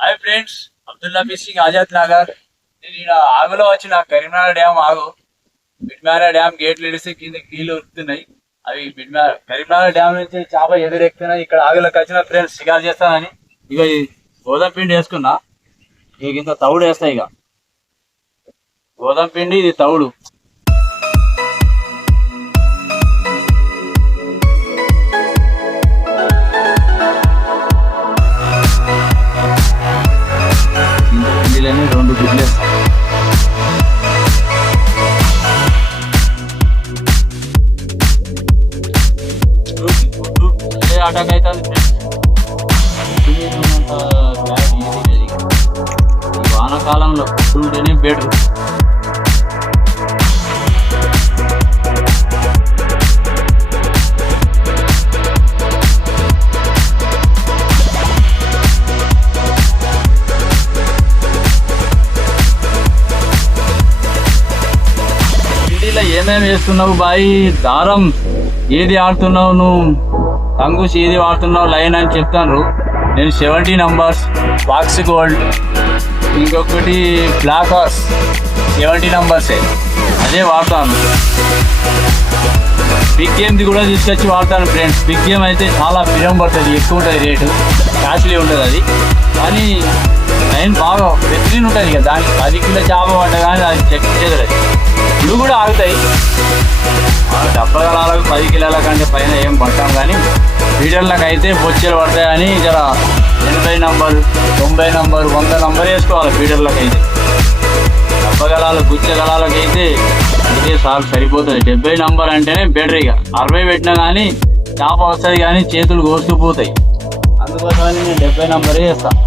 Hi friends, Abdullah ఫిషింగ్ ఆజాద్ నగర్. నేను ఇక్కడ ఆగులో వచ్చిన కరీంనగర్ డ్యామ్ ఆగు. బిడ్మారా డ్యామ్ గేట్లు ఇడిసి కింద నీళ్ళు ఉరుకుతున్నాయి. అవి కరీంనగర్ డ్యామ్ నుంచి చేప ఎదురెక్కుతున్నాయి. ఇక్కడ ఆగులోకి వచ్చిన ఫ్రెండ్స్ షికారు చేస్తానని ఇక గోధుమ పిండి వేసుకున్నా. ఇక ఇంత తవుడు వేస్తాయి. ఇక గోధుమ పిండి, ఇది తవుడు. రెండు గుడ్లు అauto అయితే ఈ వానాకాలంలో ఉంటేనే బెటర్. ఏమేమి వేస్తున్నావు బాయ్? దారం ఏది ఆడుతున్నావు నువ్వు? కంగుస్ ఏది వాడుతున్నావు? లైన్ అని చెప్తాను. నేను 70 numbers బాక్స్ గోల్డ్, ఇంకొకటి బ్లాక్ హార్స్ 70 numbers అదే వాడతాను. బిగ్ గేమ్ది కూడా తీసుకొచ్చి వాడతాను ఫ్రెండ్స్. బిగ్ గేమ్ అయితే చాలా పిరం పడుతుంది, ఎక్కువ ఉంటుంది రేటు, కాస్ట్లీ ఉంటుంది అది. కానీ లైన్ బాగా బెస్ట్లీన్ ఉంటుంది. ఇక దానికి 10 కిలో చేప పడ్డ కానీ అది చెక్ చేయలేదు. ఇవి కూడా ఆగుతాయి. 70 గలాలకు 10 కిలోల కంటే పైన ఏం పట్టాం. కానీ ఫీడర్లకు అయితే బొచ్చెలు పడతాయని జర 80 number 90 number 100 number వేసుకోవాలి ఫీడర్లకు అయితే. 70 గలాలు గుచ్చ గలాలకు అయితే ఇదే సాగు సరిపోతుంది. 70 number అంటేనే బెటర్. ఇక 60 పెట్టినా కానీ చేప వస్తుంది, కానీ చేతులు కోసుకుపోతాయి. అందుకోసమని నేను 70 number వేస్తాను.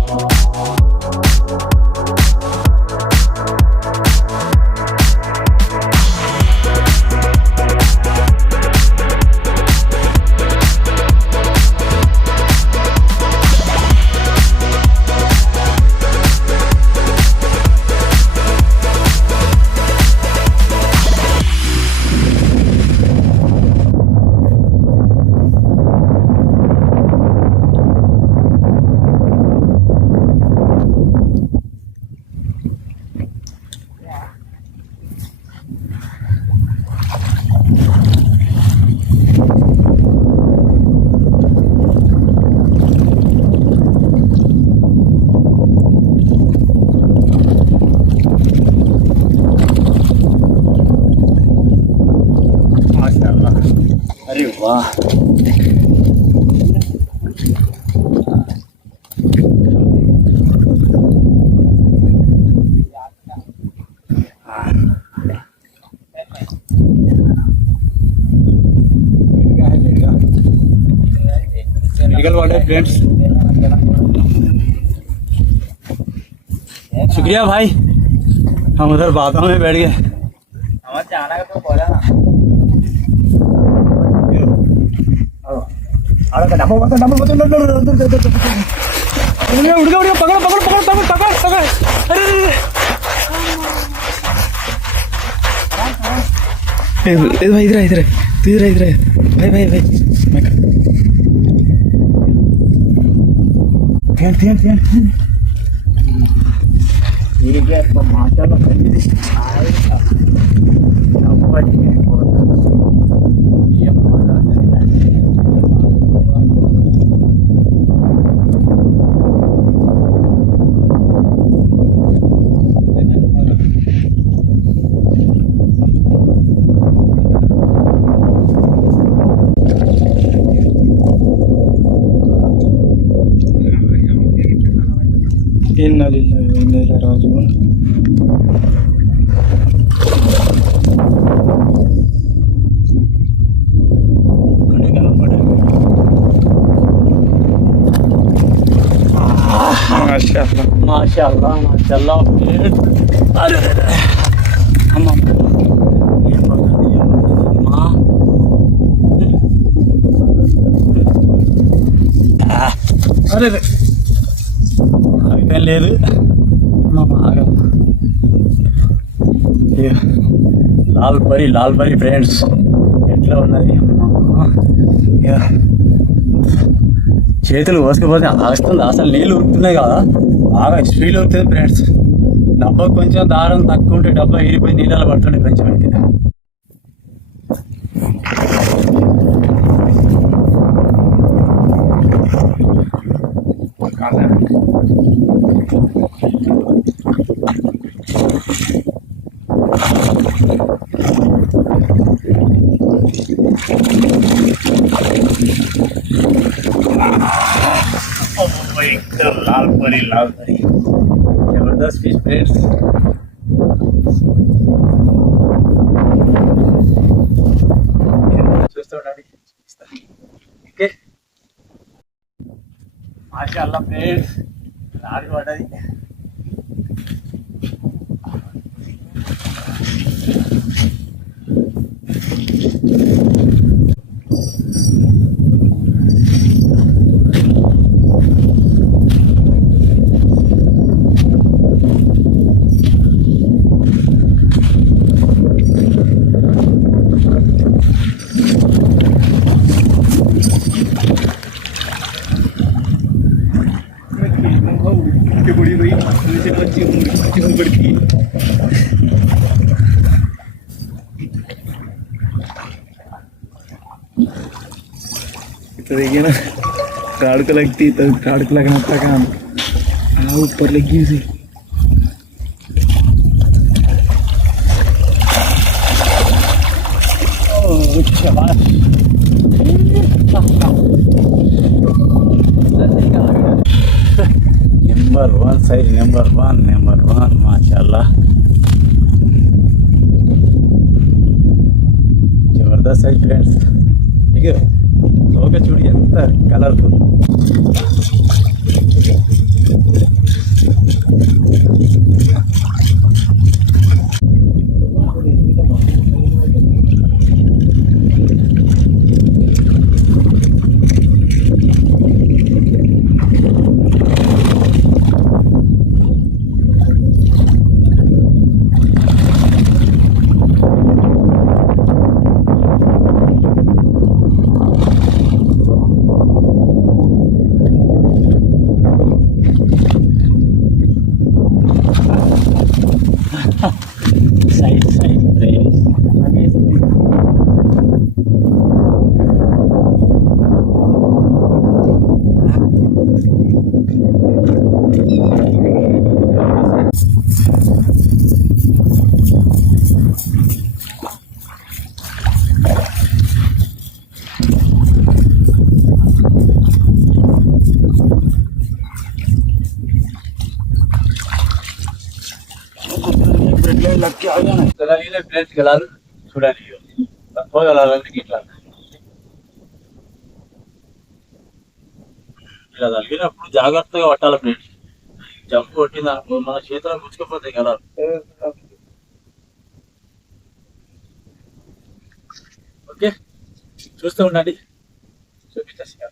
अरे वाह, निकल वाले फ्रेंड्स। शुक्रिया भाई, हम उधर बातों में बैठ गए। हमारे जाना का तो बोला ना। भाई इधर इधर इधर इधर भाई भाई भाई इन्ना लिल्लाहि व इन्ना इलैहि राजिऊन। माशाअल्लाह। మాషాల్లా మాషాల్లా. అరే అమ్మ ఏం పడుతుంది అమ్మా. అరే ఆగితే లేదు ఆగమ్మా. లాల్ పరి ఫ్రెండ్స్ ఎట్లా ఉన్నది చేతులు కోసుకుపోతే ఆస్తుంది. అసలు నీళ్ళు ఉరుకుతున్నాయి కదా, బాగా స్పీడ్ ఉరుకుతుంది ఫ్రెండ్స్. డబ్బా కొంచెం దారం తక్కువ ఉంటే డబ్బా ఇరిపోయి నీళ్ళలో పడుతుండే కొంచెం అయితే. एकदम लाल परी जबरदस्त फिश फ्रेंड्स. చూస్తూ ఉండండి. ఓకే మాషాల్లా ఫ్రెండ్స్ లారీ పడ్డది. तो देखिए ना कार्ड को लगती तो कार्ड को लगना था काम ऊपर लगी उसे. Number one size number one माशाल्लाह जबरदस्त साइज फ्रेंड्स. ठीक है తోక చూడు ఎంత కలర్ఫుల్. Side frames. లక్కి ఆగాను గలాలీలో ప్లేట్ గలాలు చూడాలి. తక్కువ గలాలంటే ఇట్లా ఇలా తగిలినప్పుడు జాగ్రత్తగా పట్టాలి ప్లేట్. జంప్ కొట్టింది మన చేతిలో గుచ్చుకుపోతాయి గలాలు. ఓకే చూస్తూ ఉండండి చూపిస్తా.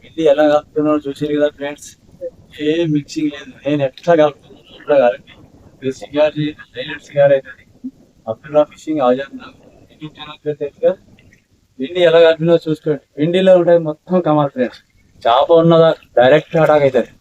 పిండి ఎలా కలుపుతున్నారో చూసారు కదా ఫ్రెండ్స్. ఏ మిక్సింగ్ లేదు, నేను ఎట్లా కలుపుతున్నాను అట్లా కలిపి హైలైట్ సిగార్ అవుతుంది. అబ్దుల్లా ఫిషింగ్ ఆజాద్ యూట్యూబ్ ఛానల్ పేరు తెలుసుగా. పిండి ఎలా కలిపినో చూసుకోండి. పిండిలో ఉంటుంది మొత్తం కమాల్ ఫ్రెండ్స్. చేప ఉన్నదా డైరెక్ట్ అటాక్ అవుతుంది.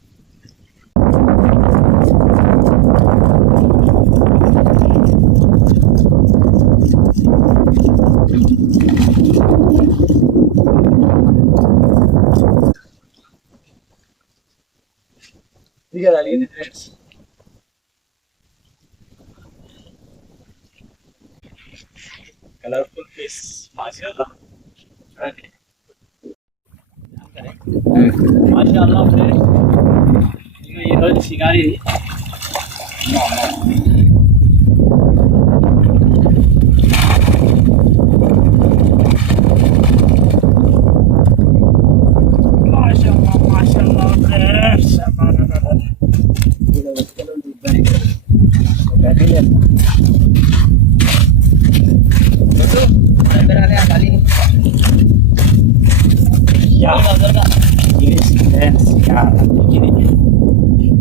ఇక అడిగింది ఫ్రెండ్స్. కలర్ఫుల్ ఫిష్ మాషాల్లా మాషాల్లా ఫ్రెండ్స్. ఇక ఈరోజు షికారి మాషాల్లా మాషాల్లా ఫ్రెండ్స్.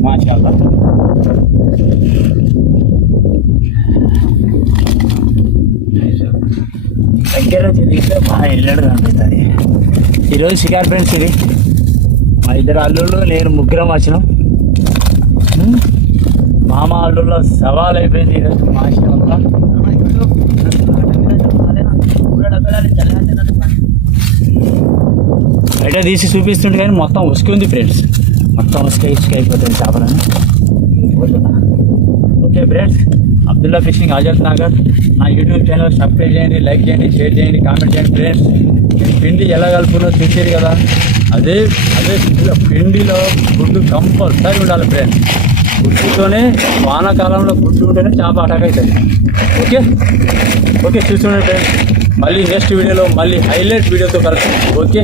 మాషాల్లా దగ్గర తిరిగితే బాగా ఇల్లడు కనిపిస్తుంది. ఈరోజు షికార్ ఫ్రెండ్స్. ఇది మా ఇద్దరు అల్లుళ్ళు, నేను ముగ్గురం వచ్చినాం. మామ అల్లుళ్ళ సవాల్ అయిపోయింది ఈరోజు. మాషాల్లా బయట తీసి చూపిస్తుంటే కానీ మొత్తం ఉసుకు ఉంది ఫ్రెండ్స్. మొత్తం ఉసుక అయిపోతుంది చేపలని. ఓకే ఫ్రెండ్స్, అబ్దుల్లా ఫిషింగ్ ఆజాద్ నగర్ నా యూట్యూబ్ ఛానల్ సబ్స్క్రైబ్ చేయండి, లైక్ చేయండి, షేర్ చేయండి, కామెంట్ చేయండి ఫ్రెండ్స్. పిండి ఎలా కలుపునో చూసేది కదా. అదే పిండిలో గుడ్డు కంపల్సరీ ఉండాలి ఫ్రెండ్స్. గుడ్డుతోనే వానాకాలంలో గుడ్డు ఉంటేనే చేప అటాక్ అవుతుంది. ఓకే ఓకే చూస్తుండే ఫ్రెండ్స్. మళ్ళీ నెక్స్ట్ వీడియోలో మళ్ళీ హైలైట్ వీడియోతో కలుస్తాం. ఓకే.